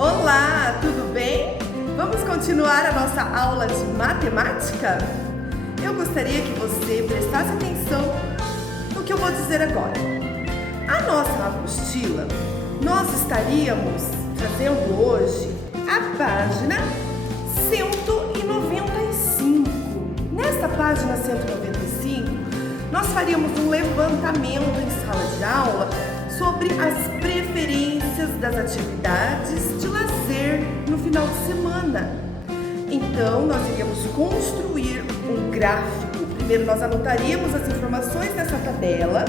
Olá, tudo bem? Vamos continuar a nossa aula de matemática? Eu gostaria que você prestasse atenção no que eu vou dizer agora. A nossa apostila, nós estaríamos trazendo hoje a página 195. Nesta página 195, nós faríamos um levantamento em sala de aula sobre as preferências das atividades de lazer no final de semana. Então, nós iríamos construir um gráfico. Primeiro, nós anotaríamos as informações dessa tabela,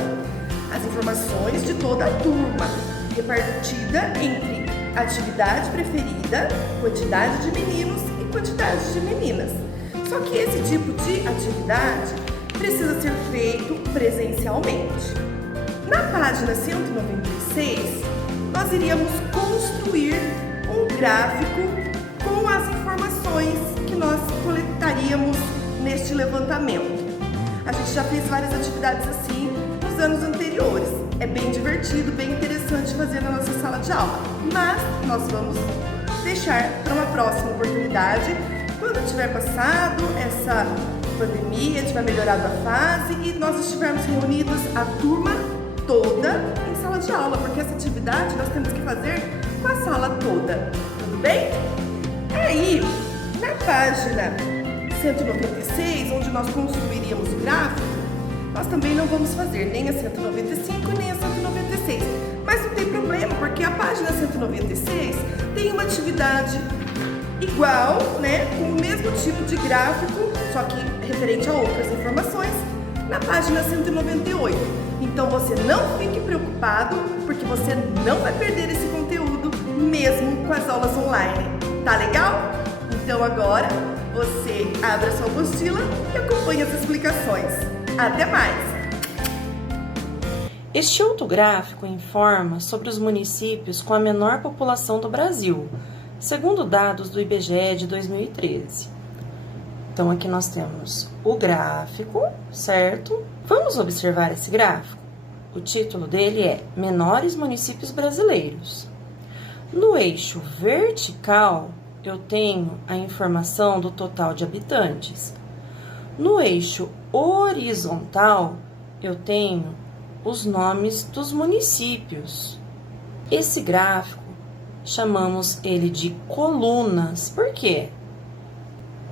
as informações de toda a turma, repartida entre atividade preferida, quantidade de meninos e quantidade de meninas. Só que esse tipo de atividade precisa ser feito presencialmente. Na página 196, nós iríamos construir um gráfico com as informações que nós coletaríamos neste levantamento. A gente já fez várias atividades assim nos anos anteriores. É bem divertido, bem interessante fazer na nossa sala de aula. Mas nós vamos deixar para uma próxima oportunidade, quando tiver passado essa pandemia, tiver melhorado a fase e nós estivermos reunidos, a turma toda em sala de aula, porque essa atividade nós temos que fazer com a sala toda, tudo bem? Aí, na página 196, onde nós construiríamos o gráfico, nós também não vamos fazer nem a 195 nem a 196, mas não tem problema, porque a página 196 tem uma atividade igual, né, com o mesmo tipo de gráfico, só que referente a outras informações, na página 198. Então você não fique preocupado, porque você não vai perder esse conteúdo mesmo com as aulas online. Tá legal? Então agora você abre a sua apostila e acompanha as explicações. Até mais! Este outro gráfico informa sobre os municípios com a menor população do Brasil, segundo dados do IBGE de 2013. Então, aqui nós temos o gráfico, certo? Vamos observar esse gráfico? O título dele é Menores Municípios Brasileiros. No eixo vertical, eu tenho a informação do total de habitantes. No eixo horizontal, eu tenho os nomes dos municípios. Esse gráfico, chamamos ele de colunas. Por quê?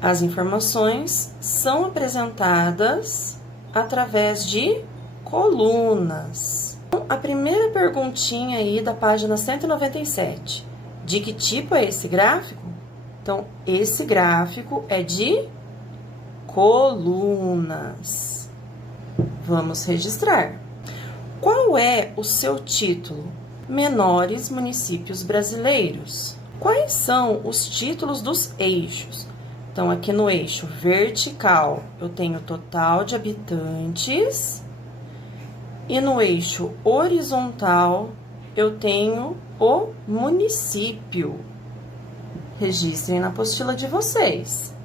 As informações são apresentadas através de colunas. A primeira perguntinha aí da página 197. De que tipo é esse gráfico? Então, esse gráfico é de colunas. Vamos registrar. Qual é o seu título? Menores municípios brasileiros. Quais são os títulos dos eixos? Então, aqui no eixo vertical, eu tenho o total de habitantes. E no eixo horizontal, eu tenho o município. Registrem na apostila de vocês.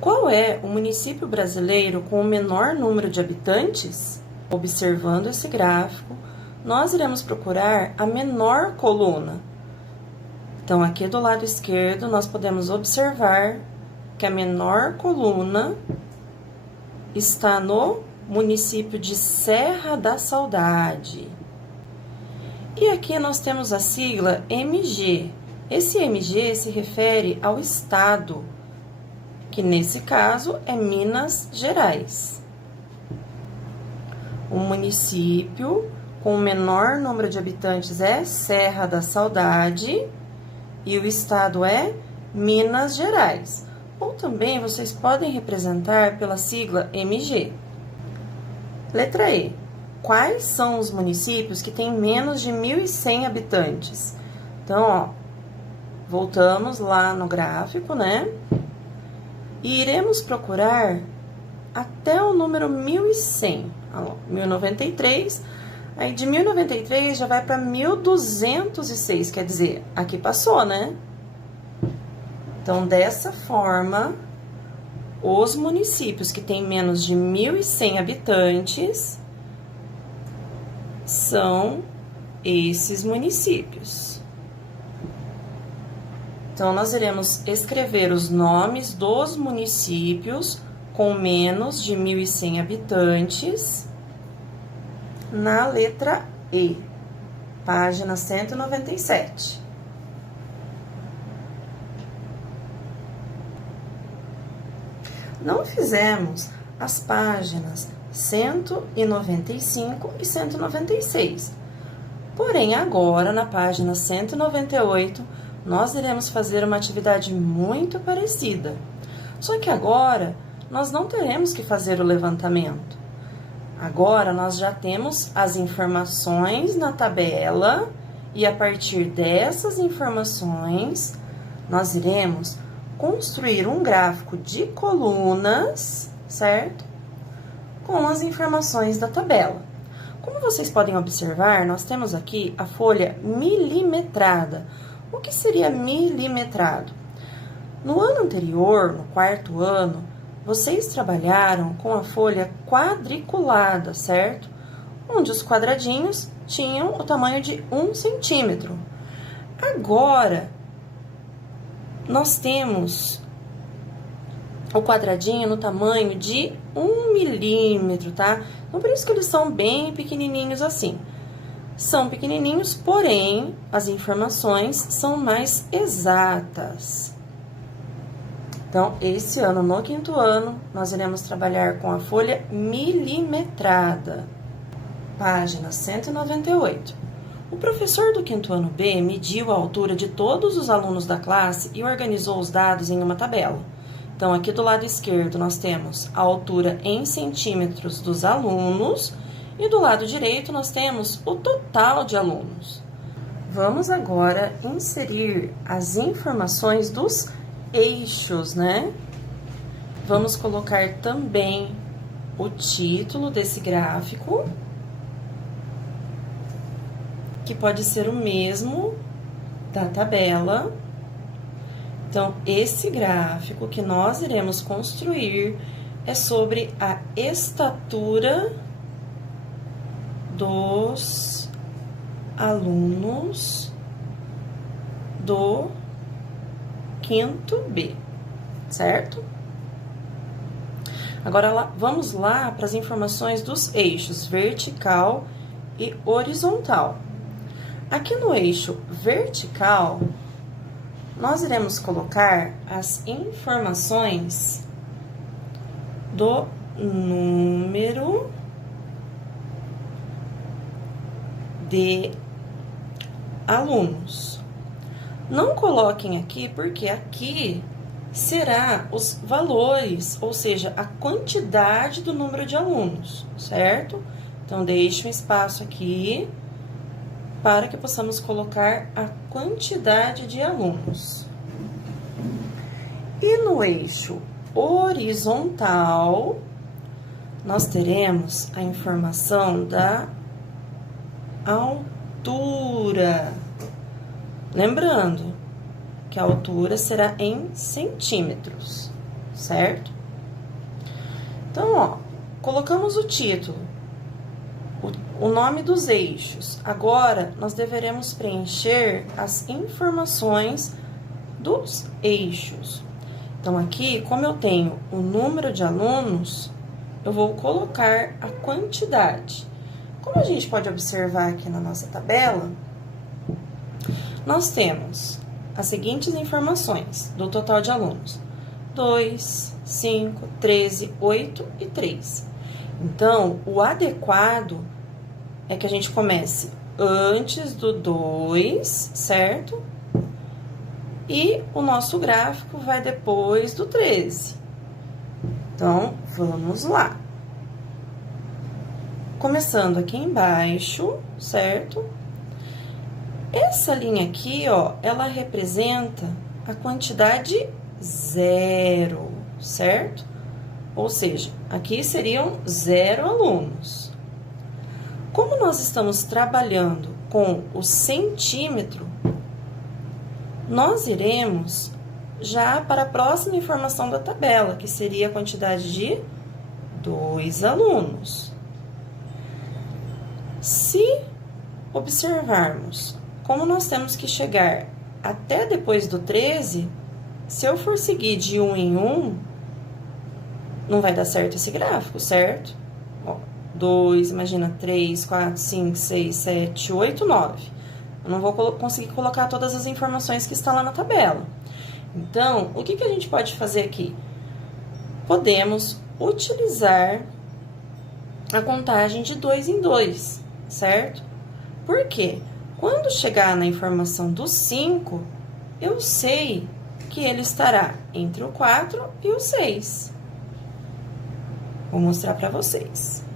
Qual é o município brasileiro com o menor número de habitantes? Observando esse gráfico, nós iremos procurar a menor coluna. Então, aqui do lado esquerdo, nós podemos observar que a menor coluna está no município de Serra da Saudade. E aqui nós temos a sigla MG. Esse MG se refere ao estado, que nesse caso é Minas Gerais. O município com o menor número de habitantes é Serra da Saudade e o estado é Minas Gerais. Ou também vocês podem representar pela sigla MG. Letra E. Quais são os municípios que têm menos de 1.100 habitantes? Então, ó, voltamos lá no gráfico, né? E iremos procurar até o número 1.100. 1093. Aí de 1093 já vai para 1206, quer dizer, aqui passou, né? Então, dessa forma, os municípios que têm menos de 1.100 habitantes são esses municípios. Então, nós iremos escrever os nomes dos municípios com menos de 1.100 habitantes na letra E, página 197. Não fizemos as páginas 195 e 196. Porém, agora, na página 198, nós iremos fazer uma atividade muito parecida. Só que agora, nós não teremos que fazer o levantamento. Agora, nós já temos as informações na tabela e, a partir dessas informações, nós iremos construir um gráfico de colunas, certo? Com as informações da tabela. Como vocês podem observar, nós temos aqui a folha milimetrada. O que seria milimetrado? No ano anterior, no quarto ano, vocês trabalharam com a folha quadriculada, certo? Onde os quadradinhos tinham o tamanho de 1 centímetro. Agora, nós temos o quadradinho no tamanho de 1 milímetro, tá? Então, por isso que eles são bem pequenininhos assim. São pequenininhos, porém, as informações são mais exatas. Então, esse ano, no quinto ano, nós iremos trabalhar com a folha milimetrada. Página 198. O professor do quinto ano B mediu a altura de todos os alunos da classe e organizou os dados em uma tabela. Então, aqui do lado esquerdo, nós temos a altura em centímetros dos alunos e do lado direito, nós temos o total de alunos. Vamos agora inserir as informações dos eixos, né? Vamos colocar também o título desse gráfico, que pode ser o mesmo da tabela. Então, esse gráfico que nós iremos construir é sobre a estatura dos alunos do quinto B, certo? Agora, vamos lá para as informações dos eixos vertical e horizontal. Aqui no eixo vertical, nós iremos colocar as informações do número de alunos. Não coloquem aqui, porque aqui será os valores, ou seja, a quantidade do número de alunos, certo? Então, deixe um espaço aqui para que possamos colocar a quantidade de alunos. E no eixo horizontal, nós teremos a informação da altura. Lembrando que a altura será em centímetros, certo? Então, ó, colocamos o título, o nome dos eixos. Agora, nós deveremos preencher as informações dos eixos. Então, aqui, como eu tenho o número de alunos, eu vou colocar a quantidade. Como a gente pode observar aqui na nossa tabela, nós temos as seguintes informações do total de alunos: 2, 5, 13, 8 e 3. Então, o adequado é que a gente comece antes do 2, certo? E o nosso gráfico vai depois do 13. Então, vamos lá. Começando aqui embaixo, certo? Essa linha aqui, ó, ela representa a quantidade 0, certo? Ou seja, aqui seriam 0 alunos. Como nós estamos trabalhando com o centímetro, nós iremos já para a próxima informação da tabela, que seria a quantidade de 2 alunos. Se observarmos como nós temos que chegar até depois do 13, se eu for seguir de 1 em 1, não vai dar certo esse gráfico, certo? Ó, 2, imagina, 3, 4, 5, 6, 7, 8, 9. Eu não vou conseguir colocar todas as informações que estão lá na tabela. Então, o que a gente pode fazer aqui? Podemos utilizar a contagem de 2 em 2, certo? Por quê? Quando chegar na informação do 5, eu sei que ele estará entre o 4 e o 6. Vou mostrar para vocês.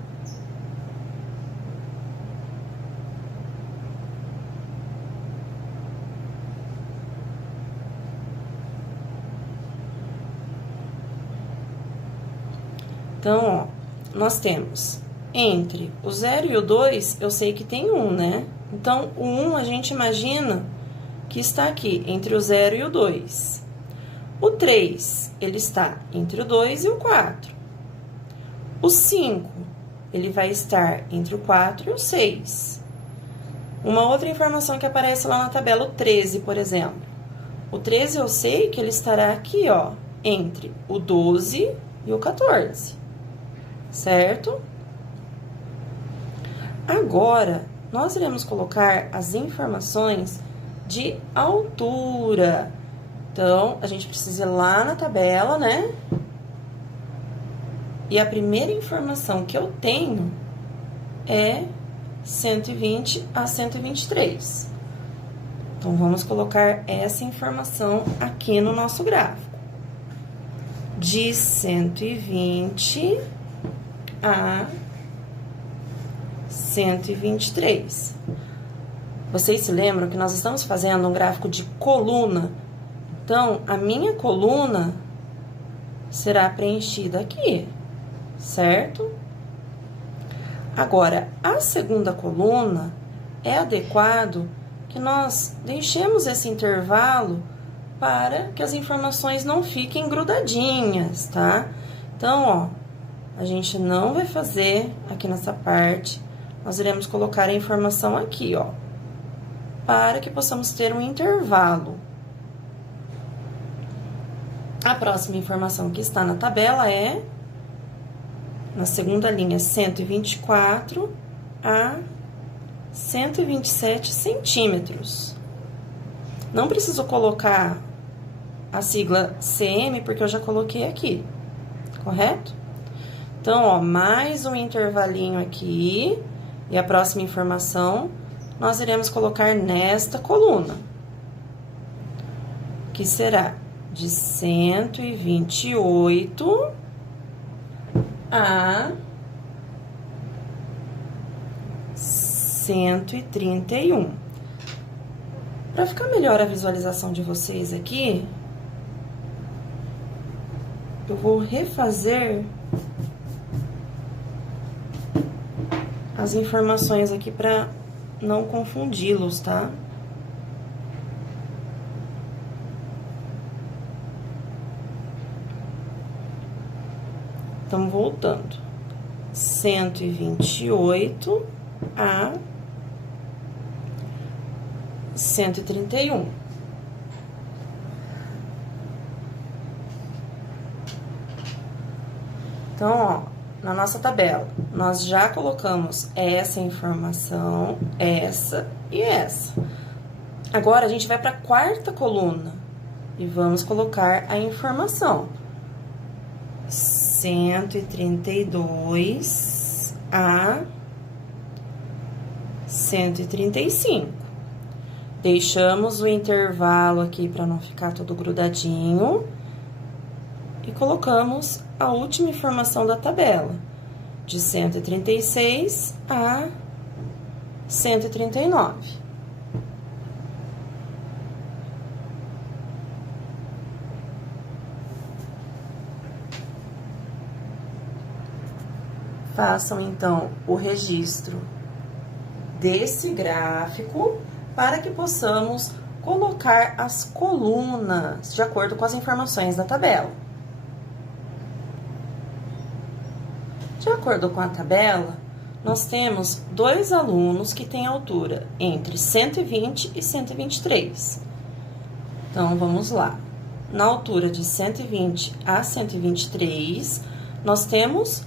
Então, ó, nós temos entre o 0 e o 2, eu sei que tem 1, né? Então, o 1 a gente imagina que está aqui, entre o 0 e o 2. O 3, ele está entre o 2 e o 4. O 5, ele vai estar entre o 4 e o 6. Uma outra informação que aparece lá na tabela, o 13, por exemplo. O 13 eu sei que ele estará aqui, ó, entre o 12 e o 14. Certo? Agora, nós iremos colocar as informações de altura. Então, a gente precisa ir lá na tabela, né? E a primeira informação que eu tenho é 120 a 123. Então, vamos colocar essa informação aqui no nosso gráfico. De 120 a 123. Vocês se lembram que nós estamos fazendo um gráfico de coluna? Então, a minha coluna será preenchida aqui, certo? Agora, a segunda coluna é adequado que nós deixemos esse intervalo para que as informações não fiquem grudadinhas, tá? Então, ó, a gente não vai fazer aqui nessa parte, nós iremos colocar a informação aqui, ó, para que possamos ter um intervalo. A próxima informação que está na tabela é, na segunda linha, 124 a 127 centímetros. Não preciso colocar a sigla CM, porque eu já coloquei aqui, correto? Então, ó, mais um intervalinho aqui, e a próxima informação nós iremos colocar nesta coluna, que será de 128 a 131. Para ficar melhor a visualização de vocês aqui, eu vou refazer as informações aqui para não confundi-los, tá? Então, voltando. 128 a 131. Então, ó, na nossa tabela, nós já colocamos essa informação, essa e essa. Agora, a gente vai para a quarta coluna e vamos colocar a informação. 132 a 135. Deixamos o intervalo aqui para não ficar tudo grudadinho. E colocamos a última informação da tabela, de 136 a 139. Façam, então, o registro desse gráfico para que possamos colocar as colunas de acordo com as informações da tabela. De acordo com a tabela, nós temos 2 alunos que têm altura entre 120 e 123. Então, vamos lá. Na altura de 120 a 123, nós temos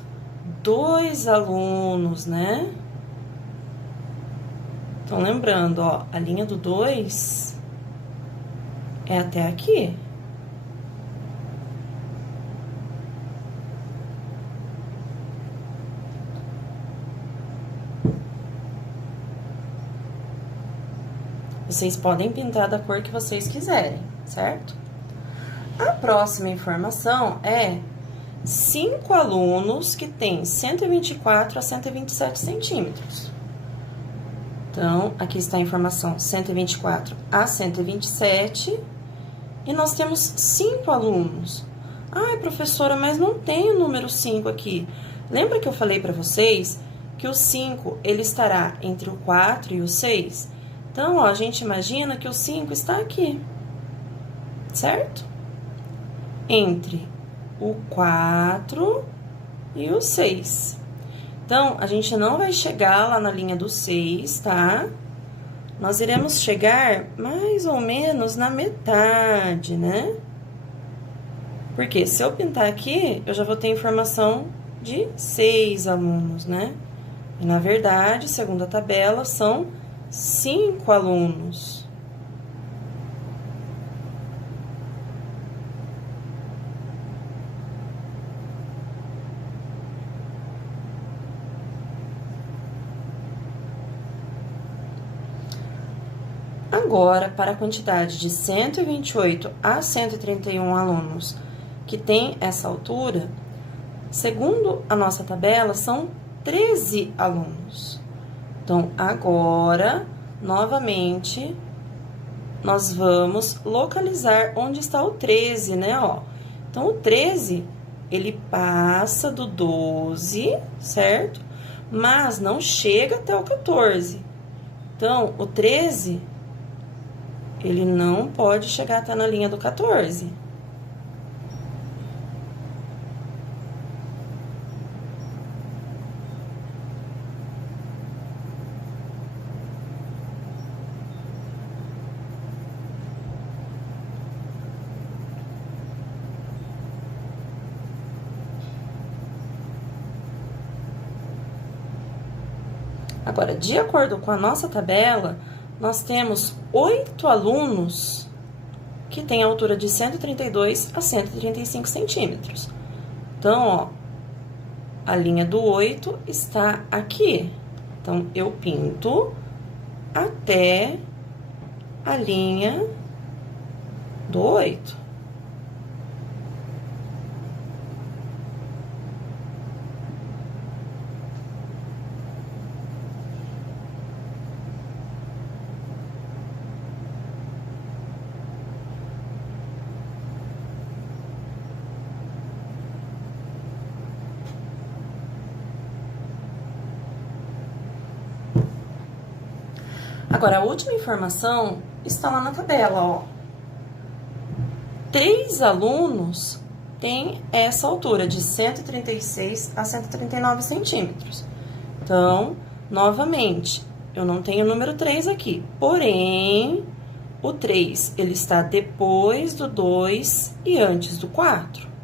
2 alunos, né? Então, lembrando, ó, a linha do 2 é até aqui. Vocês podem pintar da cor que vocês quiserem, certo? A próxima informação é 5 alunos que têm 124 a 127 centímetros. Então, aqui está a informação 124 a 127. E nós temos 5 alunos. Ai, professora, mas não tem o número 5 aqui. Lembra que eu falei para vocês que o 5, ele estará entre o 4 e o 6? Então, ó, a gente imagina que o 5 está aqui, certo? Entre o 4 e o 6. Então, a gente não vai chegar lá na linha do 6, tá? Nós iremos chegar mais ou menos na metade, né? Porque se eu pintar aqui, eu já vou ter informação de 6 alunos, né? E, na verdade, segundo a tabela, são 5 alunos. Agora, para a quantidade de 128 a 131 alunos que tem essa altura, segundo a nossa tabela, são 13 alunos. Então, agora, novamente, nós vamos localizar onde está o 13, né, ó. Então, o 13, ele passa do 12, certo? Mas não chega até o 14. Então, o 13, ele não pode chegar até na linha do 14. Agora, de acordo com a nossa tabela, nós temos 8 alunos que têm a altura de 132 a 135 centímetros. Então, ó, a linha do 8 está aqui. Então, eu pinto até a linha do 8. Agora, a última informação está lá na tabela, ó. 3 alunos têm essa altura de 136 a 139 centímetros. Então, novamente, eu não tenho o número 3 aqui. Porém, o 3, ele está depois do 2 e antes do 4.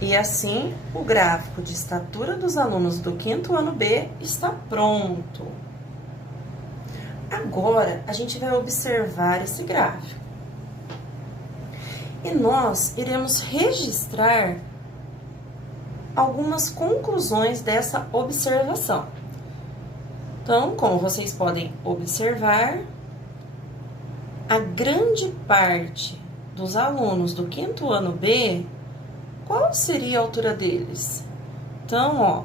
E assim, o gráfico de estatura dos alunos do 5º ano B está pronto. Agora, a gente vai observar esse gráfico. E nós iremos registrar algumas conclusões dessa observação. Então, como vocês podem observar, a grande parte dos alunos do 5º ano B, qual seria a altura deles? Então, ó,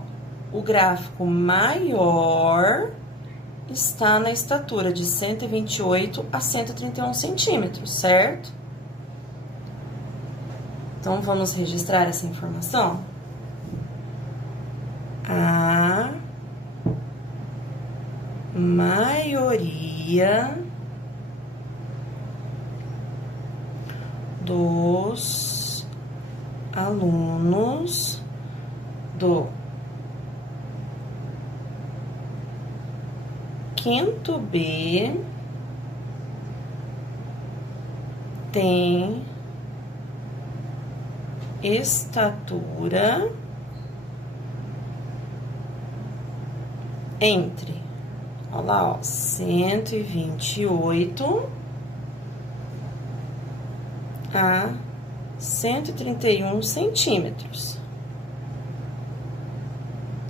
o gráfico maior está na estatura de 128 a 131 centímetros, certo? Então, vamos registrar essa informação? A maioria dos alunos do quinto B tem estatura entre, olha lá, ó, 128 a 131 centímetros.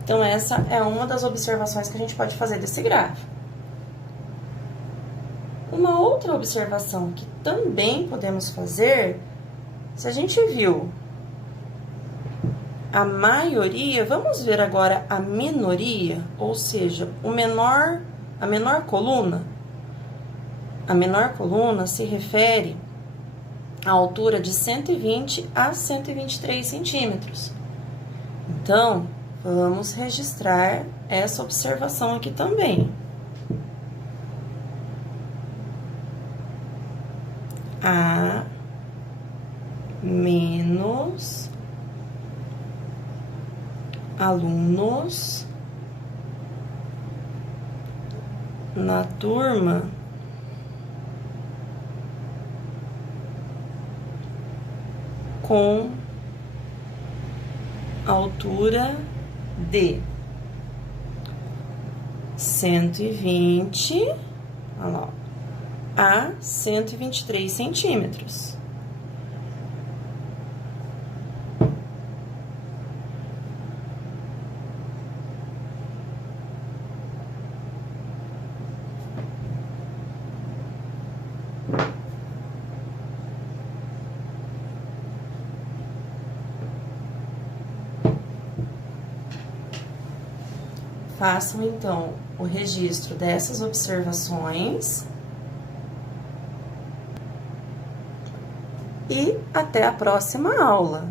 Então, essa é uma das observações que a gente pode fazer desse gráfico. Uma outra observação que também podemos fazer, se a gente viu a maioria, vamos ver agora a minoria, ou seja, a menor coluna. A menor coluna se refere à altura de 120 a 123 centímetros. Então, vamos registrar essa observação aqui também. Há menos alunos na turma com altura de 120, olha lá, a 123 centímetros. Façam, então, o registro dessas observações e até a próxima aula.